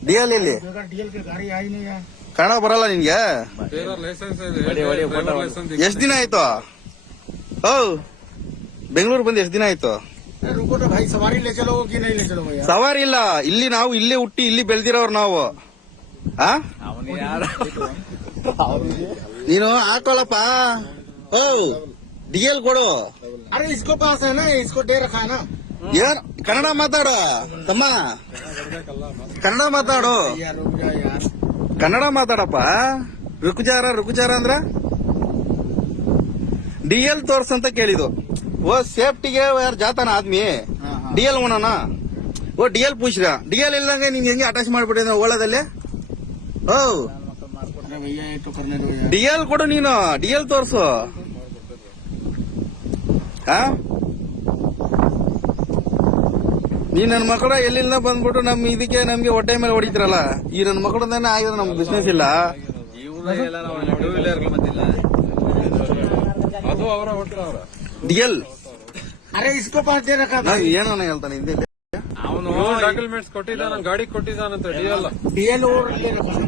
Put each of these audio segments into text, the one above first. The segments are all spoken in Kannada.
ಡಿ ಎಲ್ ಇಲ್ಲಿ बगैर डीएल के गाड़ी आई नहीं है ಕನ್ನಡ ಬರಲ್ಲ ನಿನ್ಗೆ ಬೇರೆ ಲೈಸೆನ್ಸ್ ಹೊಡಿ, ಹೊಡಿ, ಇದೆ ಫೋಟೋ ಲೈಸೆನ್ಸ್ ಎಷ್ಟ್ ದಿನ ಆಯ್ತು ಓ ಬೆಂಗಳೂರು ಬಂದು ಎಷ್ಟ್ ದಿನ ಆಯ್ತು अरे रुको तो भाई सवारी ले चलो कि नहीं ले चलो भैया ಸವಾರಿ ಇಲ್ಲ ಇಲ್ಲಿ ನಾವು ಇಲ್ಲೇ ಹುಟ್ಟಿ ಇಲ್ಲಿ ಬೆಳ್ದಿರೋರು ನಾವು ಆ ಅವನು ಯಾರು ನೀನು ಹಾಕೊಳ್ಳಪ್ಪ ಓ ಡಿ ಎಲ್ ಕೊಡು अरे इसको पास है ना इसको दे रखा है ना ಏನ್? ಕನ್ನಡ ಮಾತಾಡು. ತಮ್ಮ. ಕನ್ನಡ ಮಾತಾಡು. ಕನ್ನಡ ಮಾತಾಡಪ್ಪ. ರುಕುಜಾರ ರುಕುಜಾರ ಅಂದ್ರ? ಡಿ ಎಲ್ ತೋರ್ಸಂತ ಕೇಳಿದು ಓ ಸೇಫ್ಟಿಗೆ ಯಾರು ಜಾತನ ಆದ್ಮಿ? ಡಿ ಎಲ್ ಓಣನ ಓ ಡಿ ಎಲ್ ಪೂಜ್ರ. ಡಿ ಎಲ್ ಇಲ್ಲಂಗೆ ನೀನ್ ಹೆಂಗೆ ಅಟ್ಯಾಚ್ ಮಾಡ್ಬಿಟ್ಟಿದ ಓಳದಲ್ಲಿ? ಓ. ಡಿ ಎಲ್ ಕೊಡು ನೀನು. ಡಿ ಎಲ್ ತೋರ್ಸು. ಹಾ ನೀ ನನ್ನ ಮಕ್ಕಳ ಎಲ್ಲಿಂದ ಬಂದ್ಬಿಟ್ಟು ನಮ್ ಇದಕ್ಕೆ ನಮ್ಗೆ ಹೊಟ್ಟೆ ಮೇಲೆ ಹೊಡಿತಿರಲ್ಲ? ಈ ನನ್ನ ಮಕ್ಕಳದಾನೆ ಆಗಿದ್ರೆ ನಮ್ ಬಿಸ್ನೆಸ್ ಇಲ್ಲ. ಡಿಎಲ್ ಅರೆ ಇಸ್ಕೋ ಏನೋ ಹೇಳ್ತಾನೆ ಹಿಂದೆ ಅವನು ಡಾಕ್ಯುಮೆಂಟ್ಸ್ ನಾನು ಗಾಡಿ ಕೊಟ್ಟಿದ್ದಾನಂತ ಡಿಎಲ್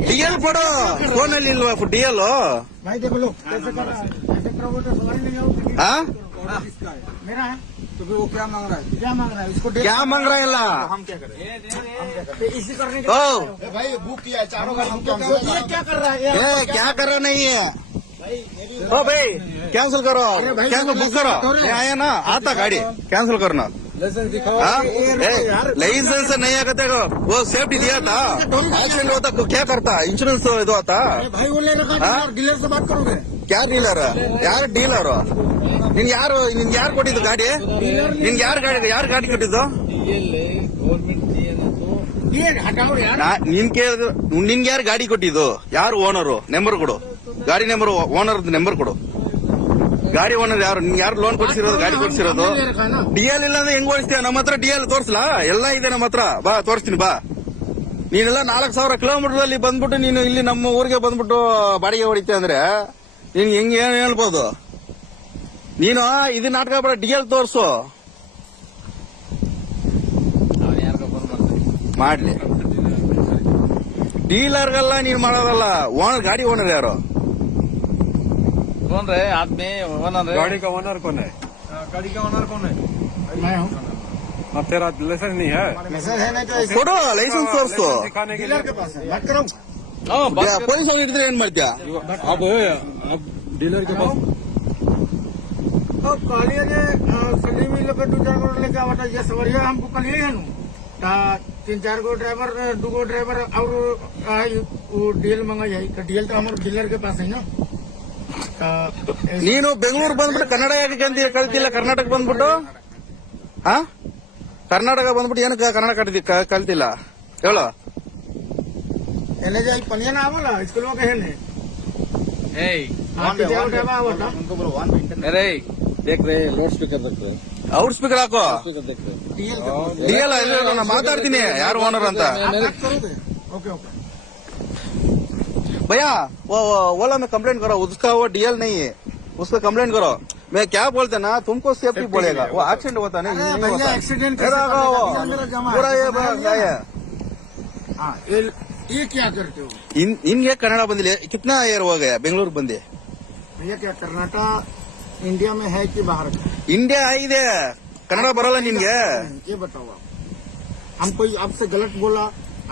ಡಿಎಲ್ ಫೋನ್ ಅಲ್ಲಿ ಇಲ್ವಾ ಡಿಎಲ್ ಹಾ तो फिर वो क्या मांग रहा है? क्या मांग रहा है? उसको क्या मांग रहा है ला हम क्या करें? इसी करने के तो भाई बुक किया है चारों का हम क्या कर रहा है? क्या कर रहा नहीं है? ओ भाई कैंसिल करो। कैंसिल बुक करो। तो आया ना आता गाड़ी। कैंसिल करना। हाँ? लाइसेंस नहीं आकर देखो वो सेफ्टी दिया था। एक्सीडेंट तो होता क्या करता? इंश्योरेंस तो होता भाई वो ले डीलर हाँ? से बात करोगे? क्या डीलर है? यार डीलर हो। ನಿನ್ ಯಾರು ನಿನ್ ಯಾರು ಕೊಟ್ಟಿದ್ದು ಗಾಡಿ? ನಿಂಗೆ ಯಾರು ಗಾಡಿ ಯಾರು ಗಾಡಿ ಕೊಟ್ಟಿದ್ದು? ನಿನ್ ಕೇಳಿದ್ರು ನಿನ್ಗೆ ಯಾರು ಗಾಡಿ ಕೊಟ್ಟಿದ್ದು? ಯಾರು ಓನರು ನಂಬರ್ ಕೊಡು. ಗಾಡಿ ನಂಬರ್ ಓನರ್ ನಂಬರ್ ಕೊಡು. ಗಾಡಿ ಓನರ್ ಯಾರು? ನಿನ್ ಯಾರು ಲೋನ್ ಕೊಡ್ಸಿರೋದು ಗಾಡಿ ಕೊಡ್ಸಿರೋದು? ಡಿಎಲ್ ಇಲ್ಲ ಅಂದ್ರೆ ಹೆಂಗ್ ಓಡಿಸ್ತೀಯ? ನಮ್ಮ ಹತ್ರ ಡಿಎಲ್ ತೋರಿಸ್ಲಾ? ಎಲ್ಲ ಇದೆ ನಮ್ಮ ಹತ್ರ. ಬಾ ತೋರಿಸ್ತೀನಿ ಬಾ. ನೀನೆಲ್ಲ ನಾಲ್ಕು ಸಾವಿರ ಕಿಲೋಮೀಟರ್ ಅಲ್ಲಿ ಬಂದ್ಬಿಟ್ಟು ನೀನು ಇಲ್ಲಿ ನಮ್ಮ ಊರಿಗೆ ಬಂದ್ಬಿಟ್ಟು ಬಾಡಿಗೆ ಹೊಡಿತೀಯ ಅಂದ್ರೆ? ನೀನ್ ಹೆಂಗ್ ಏನ್ ಹೇಳ್ಬೋದು? ನೀನು ಇದು ನಾಟಕ ಬೇಡ ಡಿ ಎಲ್ ತೋರ್ಸು ಅವನು ಯಾರಿಗೋ ಫೋನ್ ಮಾಡ್ತಾನೆ ಮಾಡ್ಲಿ ಡೀಲರ್ಗೆಲ್ಲ ನೀನ್ ಮಾಡೋದಲ್ಲ ಓನರ್ ಗಾಡಿ ಓನರ್ ಯಾರು कौन रहे आदमी ओनर है गाड़ी का ओनर कौन है गाड़ी का ओनर कौन है मैं हूँ अब तेरा लाइसेंस नहीं है मैसेज है नहीं तो ऐसे ಕೊಡು ಲೈಸೆನ್ಸ್ ತೋರ್ಸು लाइसेंस दिखाने के डीलर लिए के पास है बात करो हाँ, बात कर- ಪೊಲೀಸ್ ಅವ್ರು ಹಿಡಿದ್ರೆ ಏನ್ ಮಾಡ್ತೀಯ अब अब डीलर के पास तो कहलिए जे अ, सलीम इ लोग के दू चार गो लेके आवता ये सवरिया हमको कहलिए है नु ता तीन चार गो ड्राइवर दू गो ड्राइवर और आई वो डीएल मंगा जाई तो डीएल तो हमारे डीलर के पास है ना ता ऐसे- ನೀನು ಬೆಂಗಳೂರು ಬಂದ್ಬಿಟ್ಟು ಕನ್ನಡ ಯಾಕೆ ಕಲ್ತಿ ಕಲ್ತಿಲ್ಲ ಕರ್ನಾಟಕ ಬಂದ್ಬಿಟ್ಟು ಹಾ ಕರ್ನಾಟಕ ಬಂದ್ಬಿಟ್ಟು ಏನಕ್ಕೆ ಕನ್ನಡ ಕಲ್ತಿ ಕ- ಕಲ್ತಿಲ್ಲ ಹೇಳು एने जाई पनिया ना आवला स्कूल में कहे ने ए हां जाओ ड्राइवर आवता अरे देख रहे लाउड स्पीकर देख रहे ಔಟ್ ಸ್ಪೀಕರ್ ಹಾಕೋ स्पीकर देख रहे डीएल के पास ಡಿ ಎಲ್ ನಾನು ಮಾತಾಡ್ತೀನಿ ಯಾರು ಓನರ್ ಅಂತ आप बात करोगे ओके ओके भैया वो वो ओला में कंप्लेंट करो उसका वो डीएल नहीं है उसका कंप्लेंट करो मैं क्या बोलते ना तुमको सेफ्टी बोलेगा वो एक्सीडेंट होता नहीं अरे नहीं भैया, होता। accident ये कैसे देखो करने वो, का? मेरा जमा है। पूरा ये बड़ा समझ ये हाँ ये ये क्या करते हो इन इनके कन्नड़ बंदिले कितना ईयर हो गया बेंगलुरु बंदे भैया क्या कर्नाटक इंडिया में है कि बाहर का ಇಂಡಿಯಾ ಆಗಿದೆ ಕನ್ನಡ ಬರಲ್ಲ ನಿನ್ಗೆ ये बताओ आप हम कोई आपसे गलत बोला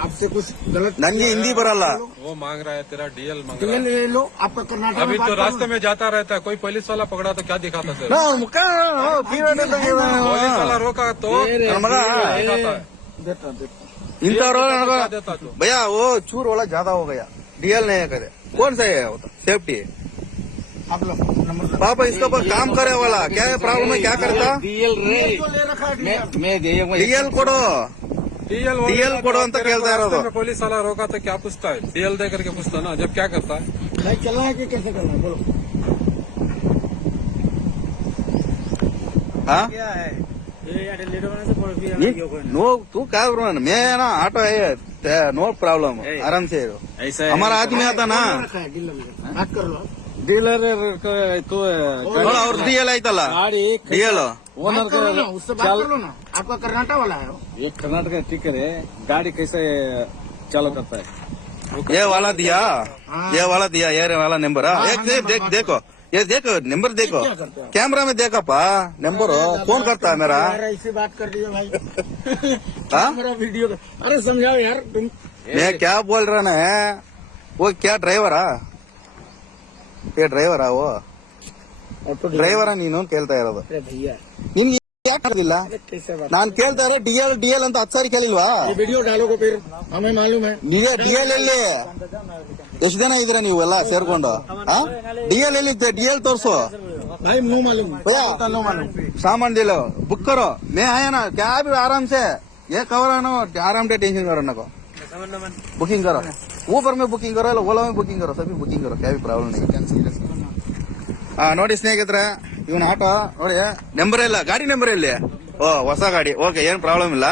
आपसे कुछ गलत नन्ही हिंदी बराला। वो मांग रहा है तेरा डीएल मांग तो रहा ये है ले लो आपका कर्नाटक अभी में तो बात रास्ते करो में जाता रहता है कोई पुलिस वाला पकड़ा तो क्या दिखाता सर ನೋ, ಮುಖ ನೋ, period ಇದ್ದಂಗೆ ಇದೆ. पुलिस वाला रोका तो ನನ್ನ ಮಗ दिखाता है ना। देता देता ಇಂಥವ್ರು क्या ನನಗೆ देता तू भैया वो चूर वाला ज्यादा हो गया डीएल नहीं करे कौन सा है वो तो? सेफ्टी आप लो नंबर लो। पापा इसके ऊपर काम करे वाला क्या प्रॉब्लम है क्या करता डीएल रे जो ले रखा है मैं डीलर। मैं गया हूँ डीएल ಕೊಡು डीएल DL ಕೊಡು ಅಂತ ಕೇಳ್ತಾ ಇರೋದು. पुलिस वाला रोका तो क्या पूछता है डीएल दे करके पूछता ना जब क्या करता है भाई चलना है कि कैसे करना है बोलो हाँ नो तू क्या बोल रहा है? मैं ना ऑटो है ते- नो प्रॉब्लम आराम से ऐसा हमारा आदमी आता ना ले रखा है डीलर में बात कर लो डीलर तो ನೋಡು ಅವ್ರ ಡಿ ಎಲ್ ಆಯ್ತಲ್ಲ गाड़ी ಡಿ ಎಲ್ ओनर बात करो ना उससे बात करो ना आपका कर्नाटक वाला है वो। ये कर्नाटक का टिकर है गाड़ी कैसे चालू करता है ये वाला दिया ये वाला दिया ये वाला नंबर एक देख देख देखो ये देखो नंबर देखो क्या करते हो? कैमरा में देखा पा नंबर फोन करता है मेरा यार ऐसी बात कर रही है भाई हाँ? मेरा वीडियो अरे समझाओ यार तुम मैं क्या बोल रहा है वो क्या ಡ್ರೈವರಾ ಏ ಡ್ರೈವರಾ ಓ ಡ್ರೈವರಾ ನೀನು ಕೇಳ್ತಾ ಇರೋದು अरे भैया ನಿನ್ಗೆ ಯಾಕೆ ಆಗಿಲ್ಲ अरे कैसे बात ನಾನ್ ಕೇಳ್ತಾ ಇರೋ ಡಿ ಎಲ್ ಡಿ ಎಲ್ ಅಂತ ಹತ್ತು ಸಾರಿ ಕೇಳಿಲ್ವಾ ये वीडियो डालोगे फिर हमें मालूम है ನೀವೇ ಡಿ ಎಲ್ ಎಲ್ಲಿ ಎಷ್ಟು ಜನ ಇದ್ದೀರಾ ನೀವು ಎಲ್ಲ ಸೇರ್ಕೊಂಡು ಡಿ ಎಲ್ ಎಲ್ಲಿ ಡಿ ಎಲ್ ತೋರ್ಸು भाई नो मालूम भैया नो मालूम सामान दे लो बुक करो मैं आया ना क्या भी आराम से ये कवर है ना आराम से टेंशन करो ना को बुकिंग करो ऊपर में बुकिंग करो ಇಲ್ಲ ಓಲಾ में बुकिंग करो सभी बुकिंग करो क्या भी प्रॉब्लम नहीं ಹಾ ನೋಡಿ ಸ್ನೇಹಿತರೆ ಇವನ್ ಆಟೋ ನೋಡಿ ನಂಬರ್ ಇಲ್ಲ ಗಾಡಿ ನಂಬರ್ ಎಲ್ಲಿ ಓ ಹೊಸ ಗಾಡಿ ಓಕೆ ಏನ್ ಪ್ರಾಬ್ಲಮ್ ಇಲ್ಲ